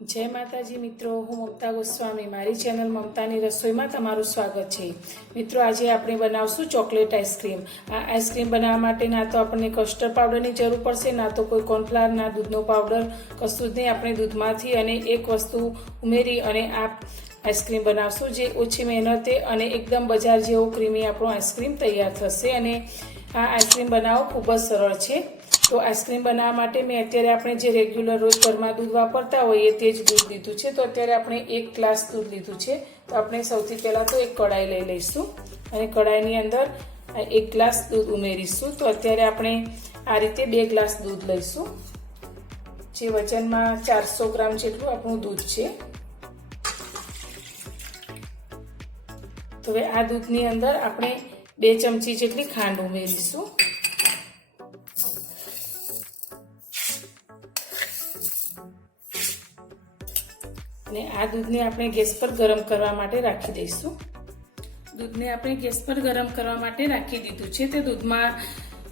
जय माताजी मित्रों, हूँ ममता गोस्वामी। मारी चेनल ममतानी रसोई में तमारुं स्वागत है। मित्रों, आज आपणे बनावशुं चॉकलेट आइसक्रीम। आ आइसक्रीम बनाववा माटे ना तो आपणे कस्टर्ड पाउडर की जरूर पड़शे, ना तो कोई कॉर्नफ्लावर, ना दूधनो पाउडर, कशुं ज नहीं। आपणे दूधमांथी अने एक वस्तु उमेरी अने आ आइसक्रीम बनावशुं, जे ओછી मेहनते अने एकदम बजार जेवो क्रीमी आपणो आइसक्रीम तैयार थशे। अने आ आइसक्रीम बनावવો खूब ज सरळ छे। तो आइसक्रीम बनाववा माटे मैं अत्यारे आपणे जे रेग्युलर रोज घरमां दूध वापरता होईए ते ज दूध लीधुं छे। तो अत्यारे आपणे 1 ग्लास दूध लीधुं छे। तो आपणे सौथी पहेला तो एक कढ़ाई लई लईशुं अने कढ़ाईनी अंदर 1 ग्लास दूध उमेरीशुं। तो अत्यारे आपणे आ रीते 2 ग्लास दूध लईशुं, जे वजનમાં 400 ग्राम जेटલું આપણું दूध छे। तो हवे आ दूधनी अंदर आपणे 2 चमची जेटली खांड उमेरीशुं। ने आ दूधने आपणे गैस पर गरम करवा माटे राखी दईशुं। दूधने आपणे गैस पर गरम करवा माटे राखी दीधुं छे। ते दूधमां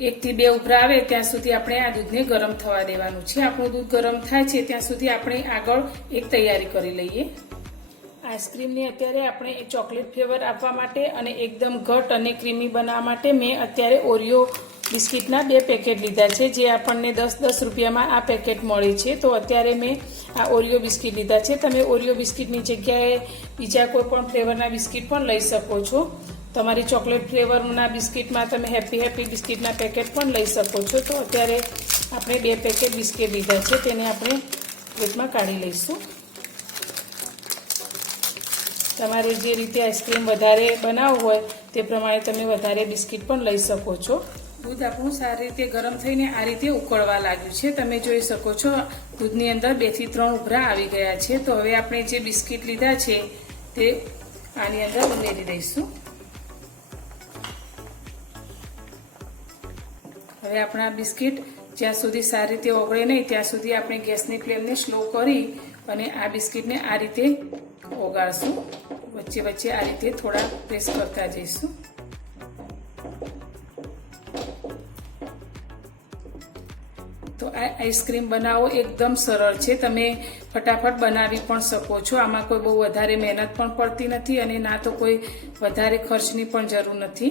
1 થી 2 उभरा आवे त्यां सुधी आपणे आ दूधने गरम थवा देवानुं छे। आपणुं दूध गरम थाय छे त्यां सुधी आपणे आगळ एक तैयारी करी लईए। आइसक्रीमनी अत्यारे आपणे चॉकलेट फ्लेवर आपवा माटे अने एकदम घट अने क्रीमी बनाववा माटे मैं अत्यारे ओरियो बिस्किटना 2 पेकेट लीधा छे, जे आपणने 10-10 रुपियामां आ पेकेट मळे छे। तो अत्यारे मैं आ ओरियो बिस्किट लीधा छे। तमे ओरियो बिस्किटनी जग्याए बीजा कोईपण फ्लेवरना बिस्किट पण लई शको छो। तमारी चॉकलेट फ्लेवरना बिस्किटमां तमे हेप्पी बिस्किटना पेकेट पण लई शको छो। तो अत्यारे आपणे 2 पेकेट बिस्किट लीधा छे, तेने आपणे प्लेटमां काढी लईशुं। तमारे जे रीते आइसक्रीम वधारे बनाववुं होय ते प्रमाणे तमे वधारे बिस्किट पण लई शको छो। दूध आपणुं सारी रीते गरम थईने आ रीते उकळवा लाग्युं छे। तमे जोई शको छो दूधनी अंदर 2 થી 3 उभरा आवी गया छे। तो हवे आपणे जे बिस्किट लीधा छे ते आनी अंदर उमेरी दईशुं। हवे आपणा बिस्किट ज्यां सुधी सारी रीते ओगळे नहीं त्यां सुधी आपणे गैसनी फ्लेमने स्लो करी अने आ बिस्किटने आ रीते ओगाळशुं। वच्चे वच्चे आ रीते थोड़ा प्रेस करता जईशुं। तो आ आइसक्रीम बनावो एकदम सरळ छे। तमे फटाफट बनावी पण शको छो। आमां कोई बहु वधारे मेहनत पण पड़ती नथी अने ना तो कोई वधारे खर्चनी पण जरूर नथी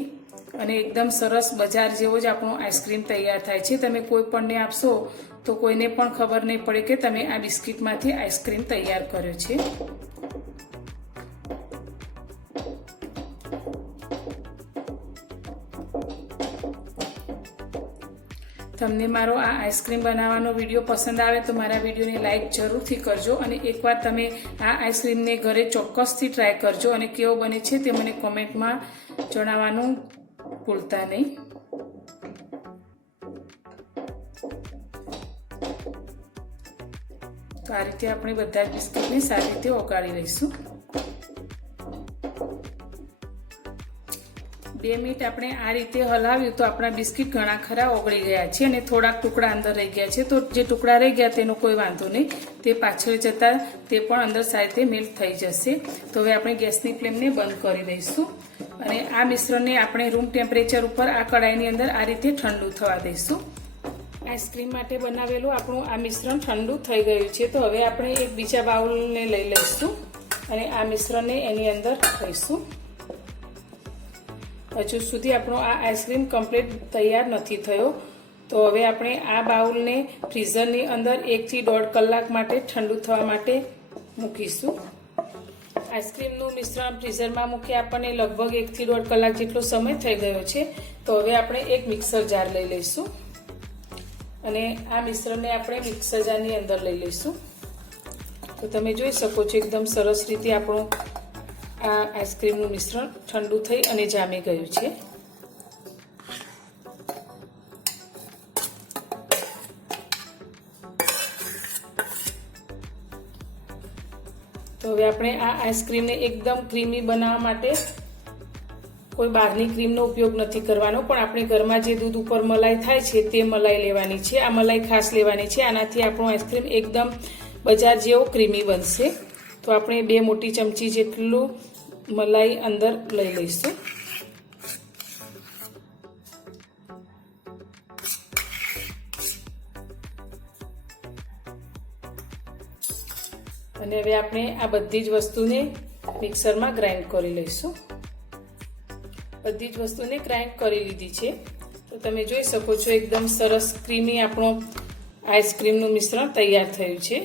अने एकदम सरस बजार जेवो ज आपणो आइसक्रीम तैयार थाय छे। तमे कोईपणने आपशो तो कोईने पण खबर नहीं पड़े के तमे आ बिस्किटमांथी आइसक्रीम तैयार कर्यो छे। तमने मारो आ आइसक्रीम बनाववानो विडियो पसंद आवे तो मारा विडियोने लाइक जरूरथी करजो अने एकवार तमे आ आइसक्रीमने घरे चोक्कसथी ट्राय करजो अने केवो बने छे ते मने कमेंटमां जणाववानुं भूलता नहीं। तो आ रीते आपणे बधा ज बिस्किटने सारी रीते ओगाળી लईशुं। 2 मिनिट आपणे आ रीते हलाव्युं तो आपणा बिस्किट घणा खरा ओगળી गया छे अने थोड़ाक टुकड़ा अंदर रही गया छे। तो जे टुकड़ा रही गया तेनो कोई वांधो नहीं, ते पाछळ जता ते पण अंदर सारी रीते मेल्ट थई जशे। तो हवे आपणे गैसनी फ्लेमने बंध करी दईशुं अने आ मिश्रणने आपणे रूम टेम्परेचर उपर आ कढ़ाईनी अंदर आ रीते ठंडू थवा दईशुं। आइसक्रीम माटे बनावेલું આપણું આ મિશ્રણ ઠંડુ થઈ ગયું છે। તો હવે આપણે એક બીજા બાઉલને લઈ લઈશું અને આ મિશ્રણને એની અંદર લઈશું। હજુ સુધી આપણો આ આઈસ્ક્રીમ કમ્પ્લીટ તૈયાર નથી થયો। તો હવે આપણે આ બાઉલને ફ્રીઝરની અંદર 1 થી 1.5 કલાક માટે ઠંડુ થવા માટે મૂકીશું। આઈસ્ક્રીમનું મિશ્રણ ફ્રીઝરમાં મૂકી આપણને લગભગ 1 થી 1.5 કલાક જેટલો સમય થઈ ગયો છે। તો હવે આપણે એક મિક્સર જાર લઈ લઈશું અને આ મિશ્રણને આપણે મિક્સર જારની અંદર લઈ લઈશું। તો તમે જોઈ શકો છો એકદમ સરસ રીતે આપણું આ આઈસ્ક્રીમનું મિશ્રણ ઠંડુ થઈ અને જામી ગયું છે। તો હવે આપણે આ આઈસ્ક્રીમને એકદમ ક્રીમી બનાવવા માટે कोई बहारनी क्रीमनो उपयोग नहीं करवानो, पण आपणे घरमां जे दूध उपर मलाई थाय छे ते मलाई लेवानी छे। आ मलाई खास लेवानी छे, आनाथी आपणो आइसक्रीम एकदम बजार जेवो क्रीमी बनशे। तो आपणे 2 मोटी चमची जेटलू मलाई अंदर लई लईशुं। અને હવે આપણે આ બધી જ વસ્તુને મિક્સરમાં ગ્રાઇન્ડ કરી લઈશું. બધી જ વસ્તુને ગ્રાઇન્ડ કરી લીધી છે. તો તમે જોઈ શકો છો એકદમ સરસ ક્રીમી આપણો આઈસ્ક્રીમનું મિશ્રણ તૈયાર થયું છે.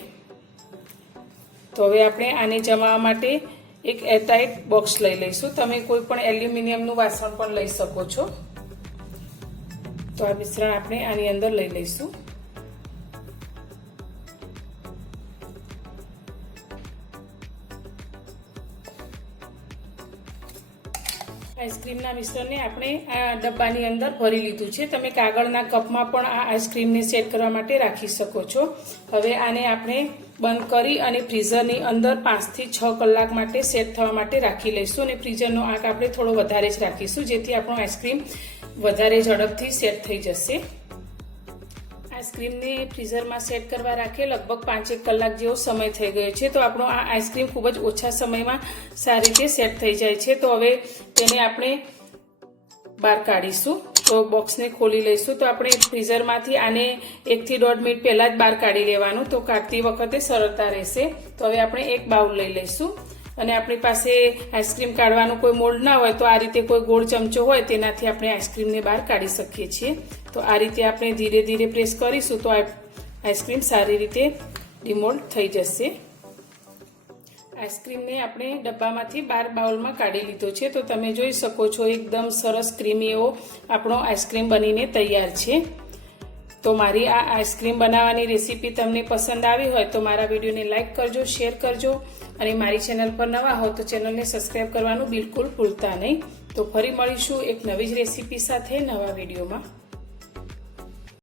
તો હવે આપણે આને જમાવવા માટે એક એરટાઇટ બોક્સ લઈ લઈશું. તમે કોઈ પણ એલ્યુમિનિયમનું વાસણ પણ લઈ શકો છો. તો આ મિશ્રણ આપણે આની અંદર લઈ લઈશું. આઈસ્ક્રીમના મિશ્રણને આપણે આ ડબ્બાની અંદર ભરી લીધું છે. તમે કાગળના કપમાં પણ આ આઈસ્ક્રીમને સેટ કરવા માટે રાખી શકો છો. હવે આને આપણે બંધ કરી અને ફ્રીઝરની અંદર 5 થી 6 કલાક માટે સેટ થવા માટે રાખી લઈશું. અને ફ્રીઝરનો આંક આપણે થોડો વધારે જ રાખીશું, જેથી આપણો આઈસ્ક્રીમ વધારે ઝડપથી સેટ થઈ જશે. આઈસ્ક્રીમને ફ્રીઝરમાં સેટ કરવા રાખીએ લગભગ 5-1 કલાક જેવો સમય થઈ ગયો છે. તો આપણો આ આઈસ્ક્રીમ ખૂબ જ ઓછા સમયમાં સારી રીતે સેટ થઈ જાય છે. તો હવે તેને આપણે બહાર કાઢીશું. તો બોક્સને ખોલી લઈશું. તો આપણે ફ્રીઝરમાંથી આને 1 થી 1.5 મિનિટ પહેલાં જ બહાર કાઢી લેવાનું, તો કાઢતી વખતે સરળતા રહેશે. તો હવે આપણે એક બાઉલ લઈ લઈશું. અને આપણી પાસે આઈસ્ક્રીમ કાઢવાનું કોઈ મોલ્ડ ના હોય તો આ રીતે કોઈ ગોળ ચમચો હોય તેનાથી આપણે આઈસ્ક્રીમને બહાર કાઢી શકીએ છીએ. તો આ રીતે આપણે ધીરે ધીરે પ્રેસ કરીશું તો આઈસ્ક્રીમ સારી રીતે ડિમોલ્ડ થઈ જશે. આઈસ્ક્રીમને આપણે ડબ્બામાંથી બહાર બાઉલમાં કાઢી લીધો છે. તો તમે જોઈ શકો છો એકદમ સરસ ક્રીમી એવો આપણો આઈસ્ક્રીમ બનીને તૈયાર છે. તો મારી આ આઈસ્ક્રીમ બનાવવાની રેસીપી તમને પસંદ આવી હોય તો મારા વિડીયોને લાઇક કરજો, શેર કરજો અને મારી ચેનલ પર નવા હો તો ચેનલને સબસ્ક્રાઈબ કરવાનું બિલકુલ ભૂલતા નહીં. તો ફરી મળીશું એક નવી જ રેસીપી સાથે નવા વિડીયોમાં.